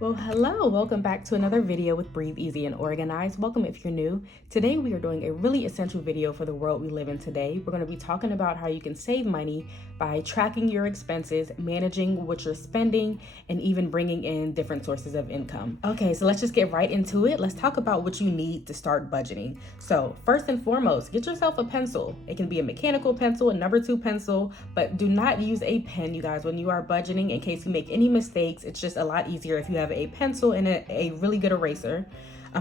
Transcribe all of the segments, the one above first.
Well, hello, welcome back to another video with Breathe Easy and Organize. Welcome if you're new. Today we are doing a really essential video for the world we live in today. We're going to be talking about how you can save money by tracking your expenses, managing what you're spending, and even bringing in different sources of income. Okay, so let's just get right into it. Let's talk about what you need to start budgeting. So first and foremost, get yourself a pencil. It can be a mechanical pencil, a number 2 pencil, but do not use a pen, you guys, when you are budgeting. In case you make any mistakes, it's just a lot easier if you have a pencil and a really good eraser.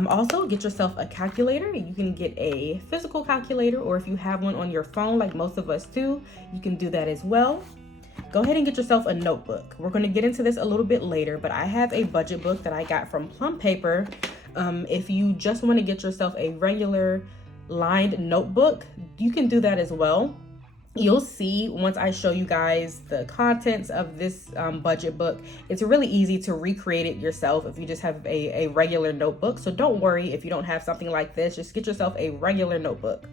Also, get yourself a calculator. You can get a physical calculator, or if you have one on your phone like most of us do, you can do that as well. Go ahead and get yourself a notebook. We're going to get into this a little bit later, but I have a budget book that I got from Plum Paper. If you just want to get yourself a regular lined notebook, you can do that as well. You'll see once I show you guys the contents of this budget book, it's really easy to recreate it yourself if you just have a regular notebook. So don't worry if you don't have something like this, just get yourself a regular notebook.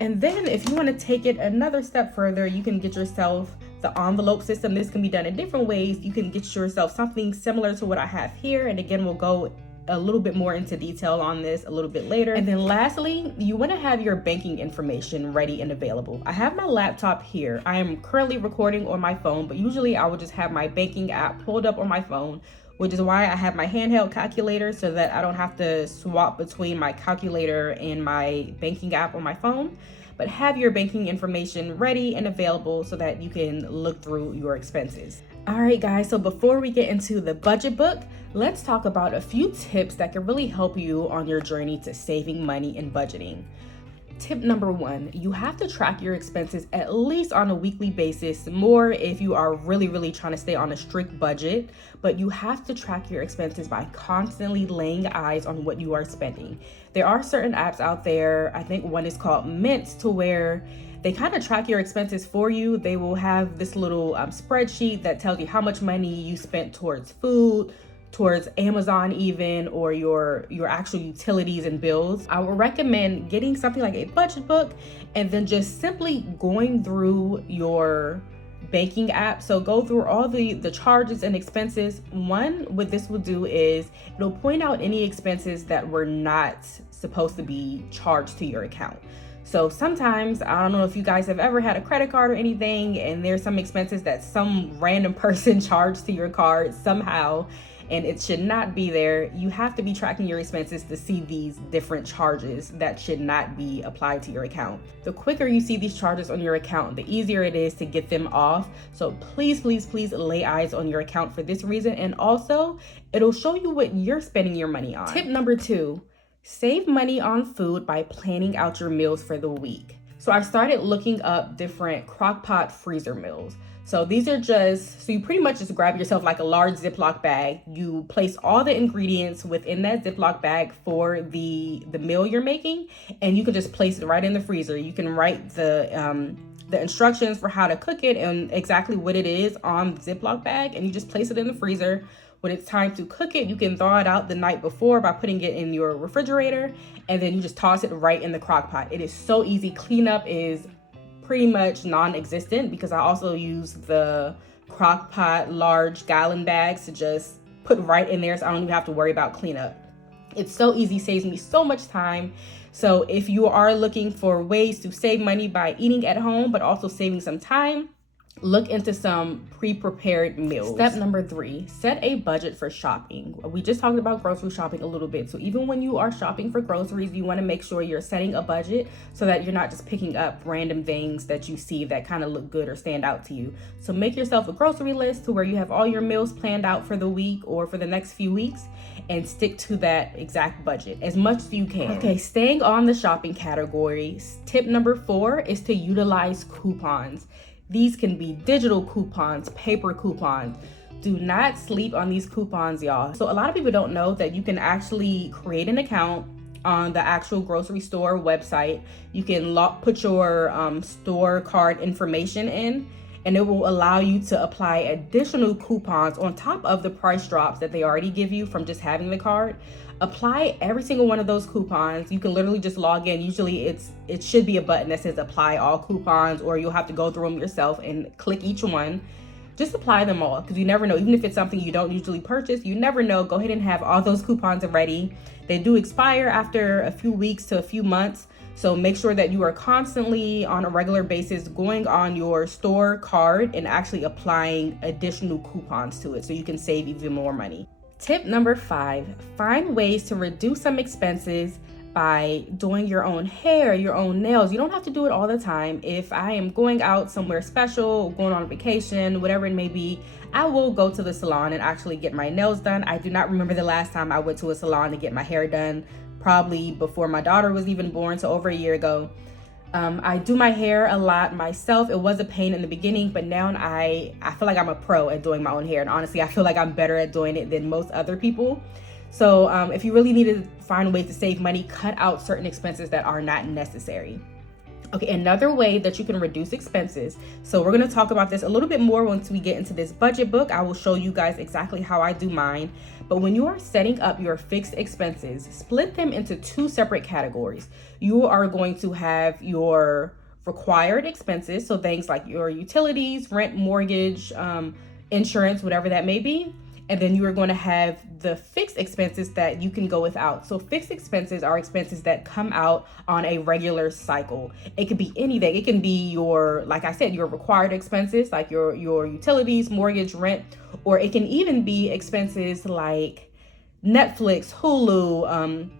And then if you want to take it another step further, you can get yourself the envelope system. This can be done in different ways. You can get yourself something similar to what I have here. And again, we'll go a little bit more into detail on this a little bit later. And then lastly, you want to have your banking information ready and available. I have my laptop here. I am currently recording on my phone, but usually I would just have my banking app pulled up on my phone, which is why I have my handheld calculator so that I don't have to swap between my calculator and my banking app on my phone. But have your banking information ready and available so that you can look through your expenses. All right, guys, so before we get into the budget book, let's talk about a few tips that can really help you on your journey to saving money and budgeting. Tip number 1, you have to track your expenses at least on a weekly basis, more if you are really trying to stay on a strict budget, but you have to track your expenses by constantly laying eyes on what you are spending. There are certain apps out there, I think one is called Mint, to where they kind of track your expenses for you. They will have this little spreadsheet that tells you how much money you spent towards food, towards Amazon even, or your actual utilities and bills. I would recommend getting something like a budget book and then just simply going through your banking app. So go through all the charges and expenses. What this will do is it'll point out any expenses that were not supposed to be charged to your account. So sometimes, I don't know if you guys have ever had a credit card or anything, and there's some expenses that some random person charged to your card somehow, and it should not be there. You have to be tracking your expenses to see these different charges that should not be applied to your account. The quicker you see these charges on your account, the easier it is to get them off. So please lay eyes on your account for this reason. And also, it'll show you what you're spending your money on. Tip number 2, save money on food by planning out your meals for the week. So I started looking up different crock pot freezer meals. So these are so you pretty much just grab yourself like a large Ziploc bag. You place all the ingredients within that Ziploc bag for the meal you're making, and you can just place it right in the freezer. You can write the instructions for how to cook it and exactly what it is on the Ziploc bag, and you just place it in the freezer. When it's time to cook it, you can thaw it out the night before by putting it in your refrigerator, and then you just toss it right in the crock pot. It is so easy. Cleanup is pretty much non-existent because I also use the crock pot large gallon bags to just put right in there, so I don't even have to worry about cleanup. It's so easy, saves me so much time. So if you are looking for ways to save money by eating at home but also saving some time, look into some pre-prepared meals. Step number 3, set a budget for shopping. We just talked about grocery shopping a little bit. So even when you are shopping for groceries, you want to make sure you're setting a budget so that you're not just picking up random things that you see that kind of look good or stand out to you. So make yourself a grocery list to where you have all your meals planned out for the week or for the next few weeks, and stick to that exact budget as much as you can. Okay, staying on the shopping category, tip number 4 is to utilize coupons. These can be digital coupons, paper coupons. Do not sleep on these coupons, y'all. So a lot of people don't know that you can actually create an account on the actual grocery store website. You can put your store card information in, and it will allow you to apply additional coupons on top of the price drops that they already give you from just having the card. Apply every single one of those coupons. You can literally just log in. Usually it should be a button that says apply all coupons, or you'll have to go through them yourself and click each one. just apply them all, because you never know. Even if it's something you don't usually purchase, you never know. Go ahead and have all those coupons ready. They do expire after a few weeks to a few months. So make sure that you are constantly on a regular basis going on your store card and actually applying additional coupons to it so you can save even more money. Tip number 5, find ways to reduce some expenses by doing your own hair, your own nails. You don't have to do it all the time. If I am going out somewhere special, going on a vacation, whatever it may be, I will go to the salon and actually get my nails done. I do not remember the last time I went to a salon to get my hair done, probably before my daughter was even born, so over a year ago. I do my hair a lot myself. It was a pain in the beginning, but now I feel like I'm a pro at doing my own hair. And honestly, I feel like I'm better at doing it than most other people. So if you really need to find ways to save money, cut out certain expenses that are not necessary. Okay, another way that you can reduce expenses. So we're going to talk about this a little bit more once we get into this budget book. I will show you guys exactly how I do mine. But when you are setting up your fixed expenses, split them into 2 separate categories. You are going to have your required expenses, so things like your utilities, rent, mortgage, insurance, whatever that may be. And then you are going to have the fixed expenses that you can go without. So fixed expenses are expenses that come out on a regular cycle. It could be anything. It can be your, like I said, your required expenses, like your utilities, mortgage, rent, or it can even be expenses like Netflix, Hulu,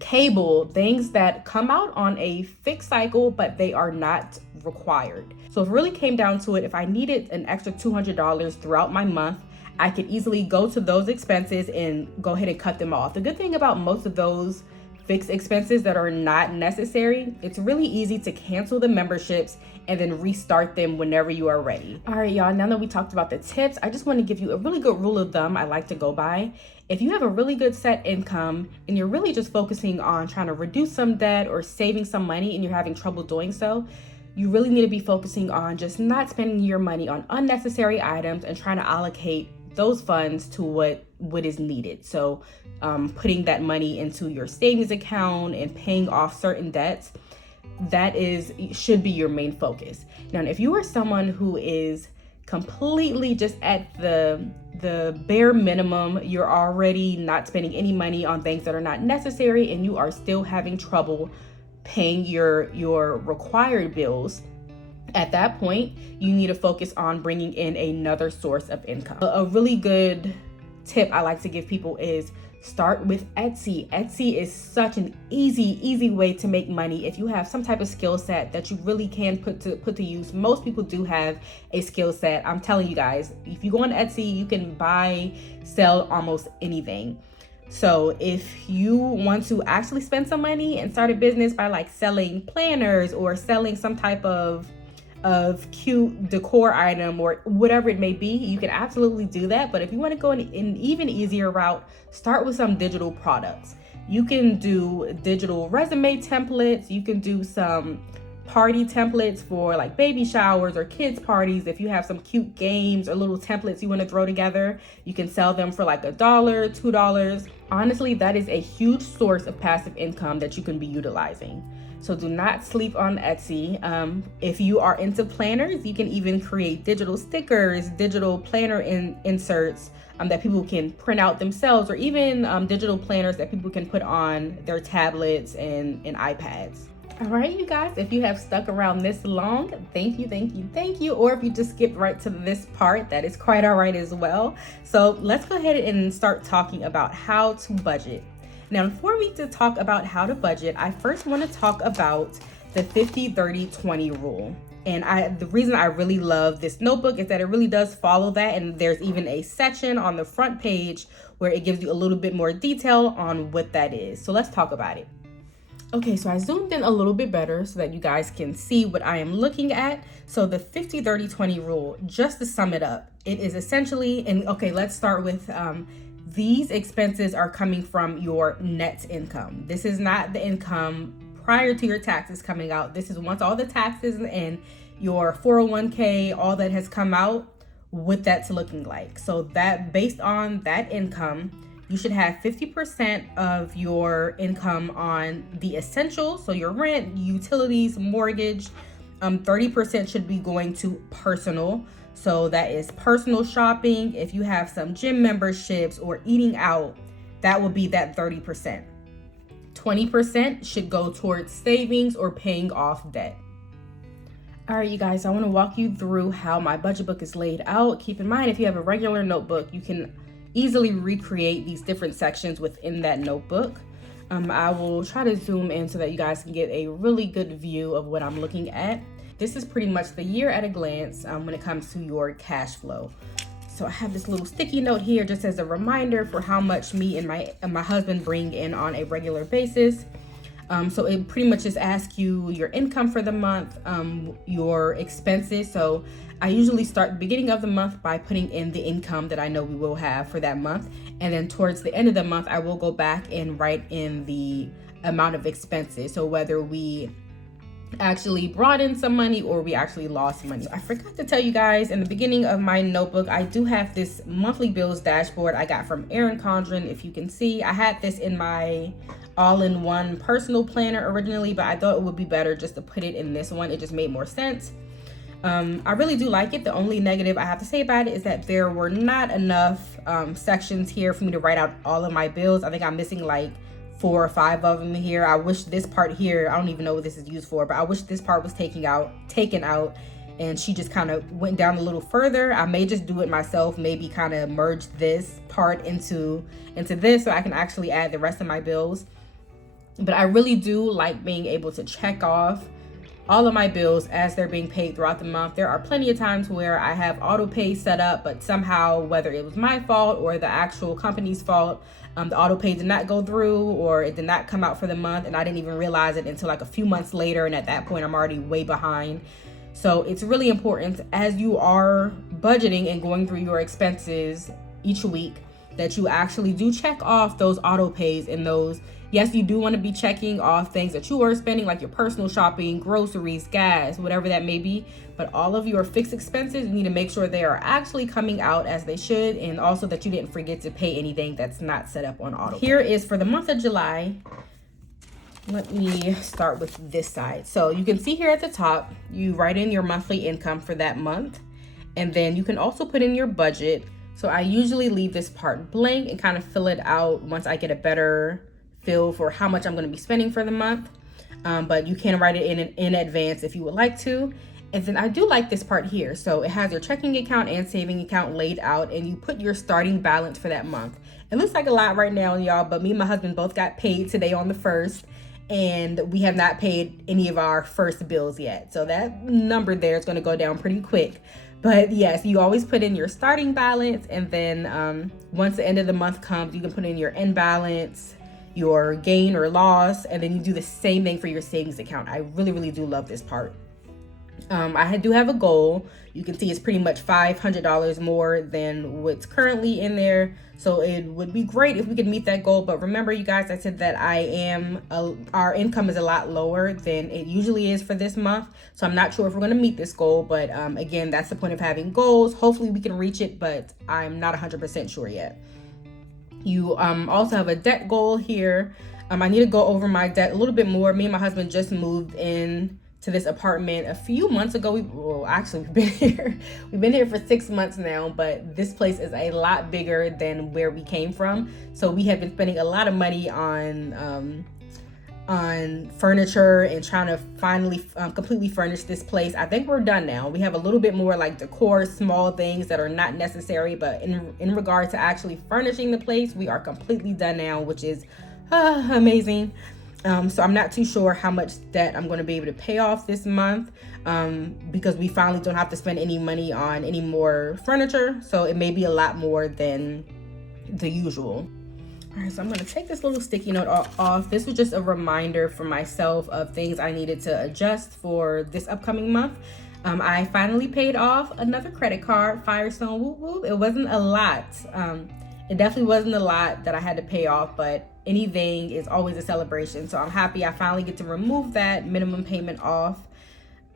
cable, things that come out on a fixed cycle, but they are not required. So if it really came down to it, if I needed an extra $200 throughout my month, I could easily go to those expenses and go ahead and cut them off. The good thing about most of those fixed expenses that are not necessary, it's really easy to cancel the memberships and then restart them whenever you are ready. All right, y'all, now that we talked about the tips, I just want to give you a really good rule of thumb I like to go by. If you have a really good set income and you're really just focusing on trying to reduce some debt or saving some money and you're having trouble doing so, you really need to be focusing on just not spending your money on unnecessary items and trying to allocate those funds to what is needed. So putting that money into your savings account and paying off certain debts, that should be your main focus. Now, if you are someone who is completely just at the bare minimum, you're already not spending any money on things that are not necessary, and you are still having trouble paying your required bills, at that point, you need to focus on bringing in another source of income. A really good tip I like to give people is start with Etsy. Etsy is such an easy way to make money if you have some type of skill set that you really can put to use. Most people do have a skill set. I'm telling you guys, if you go on Etsy, you can buy, sell almost anything. So if you want to actually spend some money and start a business by like selling planners or selling some type of cute decor item or whatever it may be, you can absolutely do that. But if you want to go in an even easier route, start with some digital products. You can do digital resume templates. You can do some party templates for like baby showers or kids parties. If you have some cute games or little templates you want to throw together, you can sell them for like $1, $2. Honestly, that is a huge source of passive income that you can be utilizing. So do not sleep on Etsy. If you are into planners, you can even create digital stickers, digital planner inserts that people can print out themselves, or even digital planners that people can put on their tablets and iPads. All right, you guys, if you have stuck around this long, thank you. Or if you just skipped right to this part, that is quite all right as well. So let's go ahead and start talking about how to budget. Now, before we talk about how to budget, I first want to talk about the 50-30-20 rule. And the reason I really love this notebook is that it really does follow that. And there's even a section on the front page where it gives you a little bit more detail on what that is. So let's talk about it. Okay, so I zoomed in a little bit better so that you guys can see what I am looking at. So the 50-30-20 rule, just to sum it up, it is essentially, and okay, let's start with these expenses are coming from your net income. This is not the income prior to your taxes coming out. This is once all the taxes and your 401k, all that has come out, what that's looking like. So that based on that income, you should have 50% of your income on the essentials. So your rent, utilities, mortgage. 30% should be going to personal. So that is personal shopping. If you have some gym memberships or eating out, that will be that 30%. 20% should go towards savings or paying off debt. All right, you guys, I want to walk you through how my budget book is laid out. Keep in mind, if you have a regular notebook, you can easily recreate these different sections within that notebook. I will try to zoom in so that you guys can get a really good view of what I'm looking at. This is pretty much the year at a glance when it comes to your cash flow. So I have this little sticky note here just as a reminder for how much me and my husband bring in on a regular basis. So it pretty much just asks you your income for the month, your expenses. So I usually start the beginning of the month by putting in the income that I know we will have for that month. And then towards the end of the month, I will go back and write in the amount of expenses. So whether we actually brought in some money or we actually lost money. I forgot to tell you guys in the beginning of my notebook, I do have this monthly bills dashboard I got from Erin Condren. If you can see, I had this in my all-in-one personal planner originally, but I thought it would be better just to put it in this one. It just made more sense. I really do like it. The only negative I have to say about it is that there were not enough sections here for me to write out all of my bills. I think I'm missing like 4 or 5 of them here. I wish this part here, I don't even know what this is used for, but I wish this part was taken out and she just kind of went down a little further. I may just do it myself, maybe kind of merge this part into this so I can actually add the rest of my bills. But I really do like being able to check off all of my bills as they're being paid throughout the month. There are plenty of times where I have auto pay set up, but somehow, whether it was my fault or the actual company's fault, the auto pay did not go through or it did not come out for the month, and I didn't even realize it until like a few months later, and at that point I'm already way behind. So it's really important as you are budgeting and going through your expenses each week that you actually do check off those auto pays and those. Yes, you do want to be checking off things that you are spending, like your personal shopping, groceries, gas, whatever that may be. But all of your fixed expenses, you need to make sure they are actually coming out as they should, and also that you didn't forget to pay anything that's not set up on auto. Here is for the month of July. Let me start with this side. So you can see here at the top, you write in your monthly income for that month, and then you can also put in your budget. So I usually leave this part blank and kind of fill it out once I get a better feel for how much I'm going to be spending for the month. But you can write it in advance if you would like to. And then I do like this part here. So it has your checking account and saving account laid out, and you put your starting balance for that month. It looks like a lot right now, y'all, but me and my husband both got paid today on the 1st, and we have not paid any of our first bills yet. So that number there is going to go down pretty quick. But yes, you always put in your starting balance, and then once the end of the month comes, you can put in your end balance, your gain or loss, and then you do the same thing for your savings account. I really, really do love this part. I do have a goal. You can see it's pretty much $500 more than what's currently in there. So it would be great if we could meet that goal. But remember, you guys, I said that our income is a lot lower than it usually is for this month. So I'm not sure if we're going to meet this goal. But again, that's the point of having goals. Hopefully we can reach it, but I'm not 100% sure yet. You also have a debt goal here. I need to go over my debt a little bit more. Me and my husband just moved in to this apartment a few months ago. We've been here for 6 months now, but this place is a lot bigger than where we came from. So we have been spending a lot of money on furniture and trying to finally completely furnish this place. I think we're done now. We have a little bit more like decor, small things that are not necessary, but in regard to actually furnishing the place, we are completely done now, which is amazing. So I'm not too sure how much debt I'm going to be able to pay off this month because we finally don't have to spend any money on any more furniture. So it may be a lot more than the usual. All right, so I'm going to take this little sticky note off. This was just a reminder for myself of things I needed to adjust for this upcoming month. I finally paid off another credit card, Firestone, whoop whoop. It wasn't a lot. It definitely wasn't a lot that I had to pay off, but anything is always a celebration. So I'm happy I finally get to remove that minimum payment off.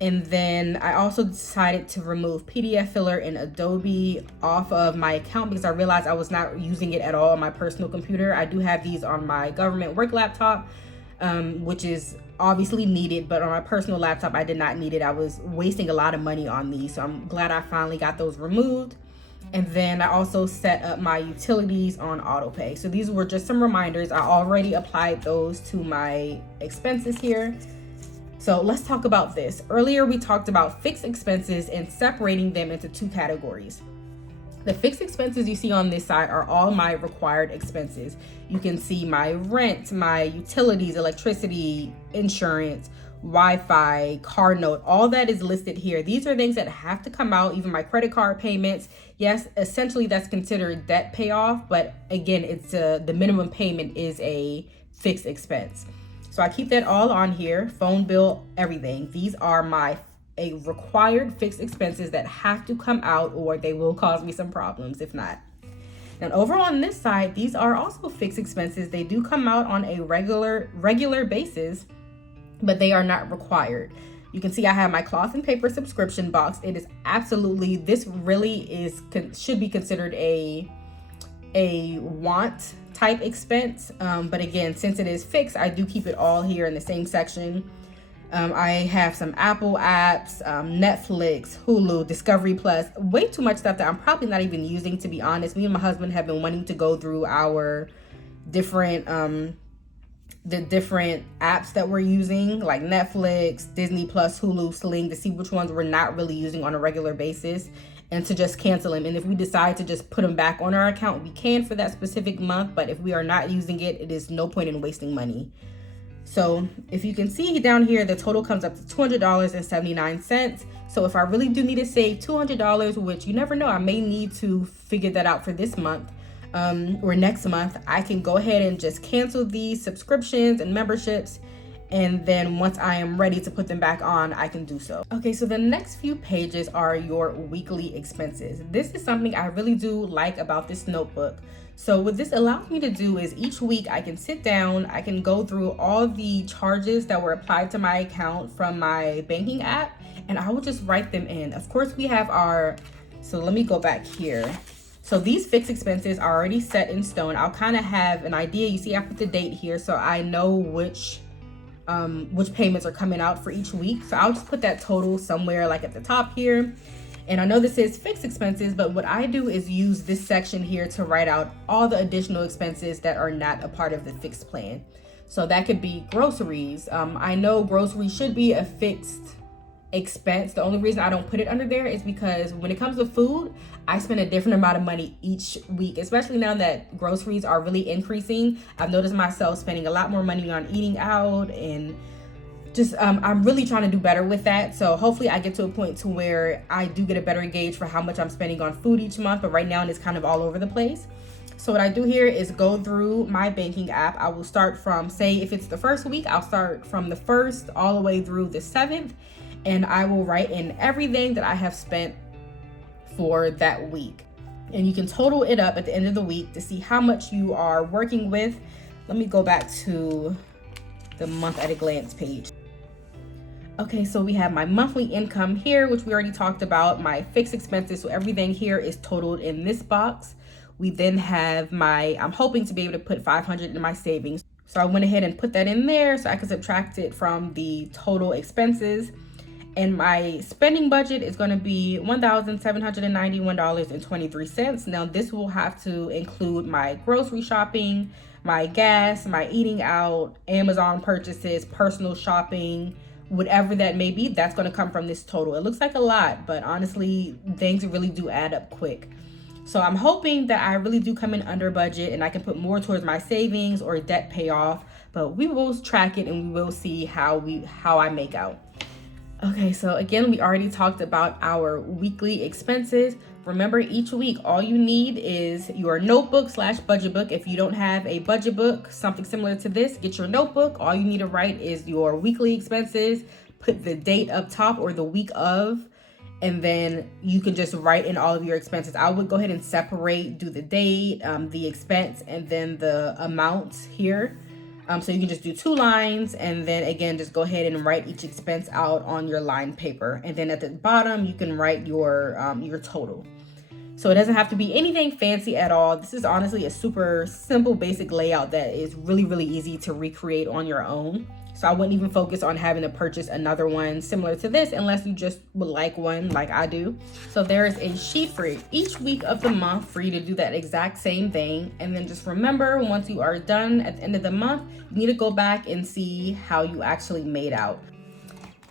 And then I also decided to remove PDF Filler and Adobe off of my account because I realized I was not using it at all on my personal computer. I do have these on my government work laptop. which is obviously needed, but on my personal laptop, I did not need it. I was wasting a lot of money on these, so I'm glad I finally got those removed. And then I also set up my utilities on auto pay. So these were just some reminders. I already applied those to my expenses here. So let's talk about this. Earlier, we talked about fixed expenses and separating them into two categories. The fixed expenses you see on this side are all my required expenses. You can see my rent, my utilities, electricity, insurance, Wi-Fi, car note, all that is listed here. These are things that have to come out, even my credit card payments. Yes, essentially that's considered debt payoff, but again, it's the minimum payment is a fixed expense. So I keep that all on here, phone bill, everything. These are my required fixed expenses that have to come out or they will cause me some problems if not. And over on this side, these are also fixed expenses. They do come out on a regular basis, but they are not required. You can see I have my cloth and paper subscription box. It is absolutely, this really should be considered a want type expense. But again, since it is fixed, I do keep it all here in the same section. I have some Apple apps, Netflix, Hulu, Discovery Plus, way too much stuff that I'm probably not even using, to be honest. Me and my husband have been wanting to go through our different, the different apps that we're using, like Netflix, Disney Plus, Hulu, Sling, to see which ones we're not really using on a regular basis and to just cancel them. And if we decide to just put them back on our account, we can for that specific month. But if we are not using it, it is no point in wasting money. So if you can see down here, the total comes up to $200.79. So if I really do need to save $200, which you never know, I may need to figure that out for this month or next month, I can go ahead and just cancel these subscriptions and memberships. And then once I am ready to put them back on, I can do so. Okay, so the next few pages are your weekly expenses. This is something I really do like about this notebook. So what this allows me to do is each week I can sit down, I can go through all the charges that were applied to my account from my banking app, and I will just write them in. Of course, we have so let me go back here. So these fixed expenses are already set in stone. I'll kind of have an idea. You see, I put the date here, so I know which payments are coming out for each week. So I'll just put that total somewhere like at the top here. And I know this is fixed expenses, but what I do is use this section here to write out all the additional expenses that are not a part of the fixed plan. So that could be groceries. I know groceries should be a fixed expense. The only reason I don't put it under there is because when it comes to food, I spend a different amount of money each week, especially now that groceries are really increasing. I've noticed myself spending a lot more money on eating out and just I'm really trying to do better with that. So hopefully I get to a point to where I do get a better gauge for how much I'm spending on food each month. But right now it's kind of all over the place. So what I do here is go through my banking app. I will start from, say if it's the first week, I'll start from the 1st all the way through the 7th. And I will write in everything that I have spent for that week. And you can total it up at the end of the week to see how much you are working with. Let me go back to the month at a glance page. Okay, so we have my monthly income here, which we already talked about, my fixed expenses. So everything here is totaled in this box. We then have I'm hoping to be able to put $500 in my savings. So I went ahead and put that in there so I could subtract it from the total expenses. And my spending budget is going to be $1,791.23. Now this will have to include my grocery shopping, my gas, my eating out, Amazon purchases, personal shopping, whatever that may be. That's going to come from this total. It looks like a lot, but honestly, things really do add up quick. So I'm hoping that I really do come in under budget and I can put more towards my savings or debt payoff, but we will track it and we will see how I make out. Okay, so again, we already talked about our weekly expenses. Remember, each week, all you need is your notebook / budget book. If you don't have a budget book, something similar to this, get your notebook. All you need to write is your weekly expenses, put the date up top or the week of, and then you can just write in all of your expenses. I would go ahead and separate, do the date, the expense, and then the amounts here. So you can just do 2 lines and then again, just go ahead and write each expense out on your line paper. And then at the bottom, you can write your total. So it doesn't have to be anything fancy at all. This is honestly a super simple, basic layout that is really, really easy to recreate on your own. So I wouldn't even focus on having to purchase another one similar to this unless you just would like one like I do. So there is a sheet for each week of the month for you to do that exact same thing. And then just remember, once you are done at the end of the month, you need to go back and see how you actually made out.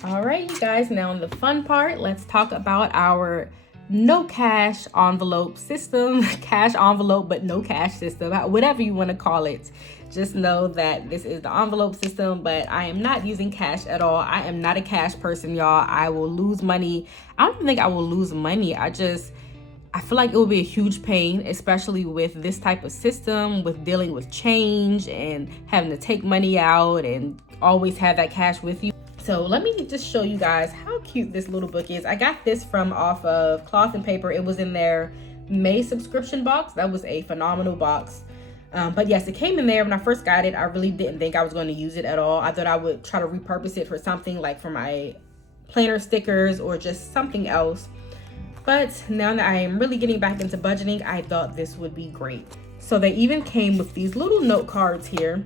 All right, you guys, now in the fun part, let's talk about our no cash envelope system, cash envelope, but no cash system, whatever you want to call it. Just know that this is the envelope system, but I am not using cash at all. I am not a cash person, y'all. I will lose money. I don't even think I will lose money. I feel like it will be a huge pain, especially with this type of system, with dealing with change and having to take money out and always have that cash with you. So let me just show you guys how cute this little book is. I got this from off of Cloth and Paper. It was in their May subscription box. That was a phenomenal box. But yes, it came in there. When I first got it, I really didn't think I was going to use it at all. I thought I would try to repurpose it for something like for my planner stickers or just something else. But now that I am really getting back into budgeting, I thought this would be great. So they even came with these little note cards here.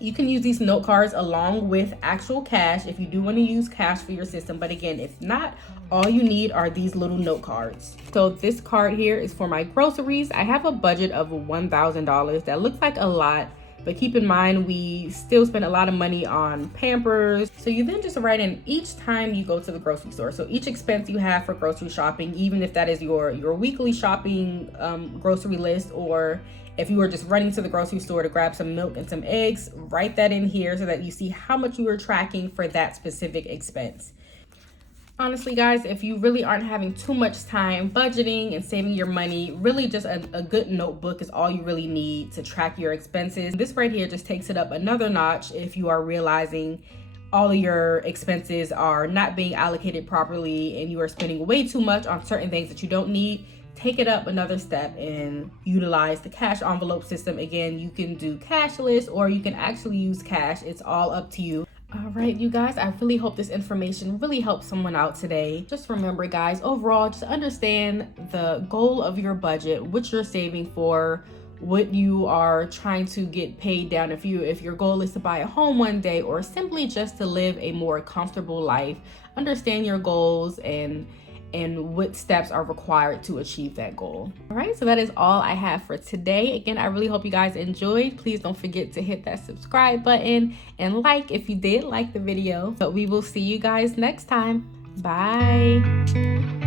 You can use these note cards along with actual cash if you do want to use cash for your system. But again, if not, all you need are these little note cards. So this card here is for my groceries. I have a budget of $1,000. That looks like a lot, but keep in mind we still spend a lot of money on Pampers. So you then just write in each time you go to the grocery store. So each expense you have for grocery shopping, even if that is your weekly shopping grocery list, or if you were just running to the grocery store to grab some milk and some eggs, write that in here so that you see how much you are tracking for that specific expense. Honestly, guys, if you really aren't having too much time budgeting and saving your money, really just a good notebook is all you really need to track your expenses. This right here just takes it up another notch if you are realizing all of your expenses are not being allocated properly and you are spending way too much on certain things that you don't need. Take it up another step and utilize the cash envelope system. Again, you can do cashless or you can actually use cash. It's all up to you. All right, you guys, I really hope this information really helps someone out today. Just remember, guys, overall, just understand the goal of your budget, what you're saving for, what you are trying to get paid down. If your goal is to buy a home one day or simply just to live a more comfortable life, understand your goals and what steps are required to achieve that goal. All right, so that is all I have for today. Again, I really hope you guys enjoyed. Please don't forget to hit that subscribe button and like if you did like the video. But we will see you guys next time. Bye.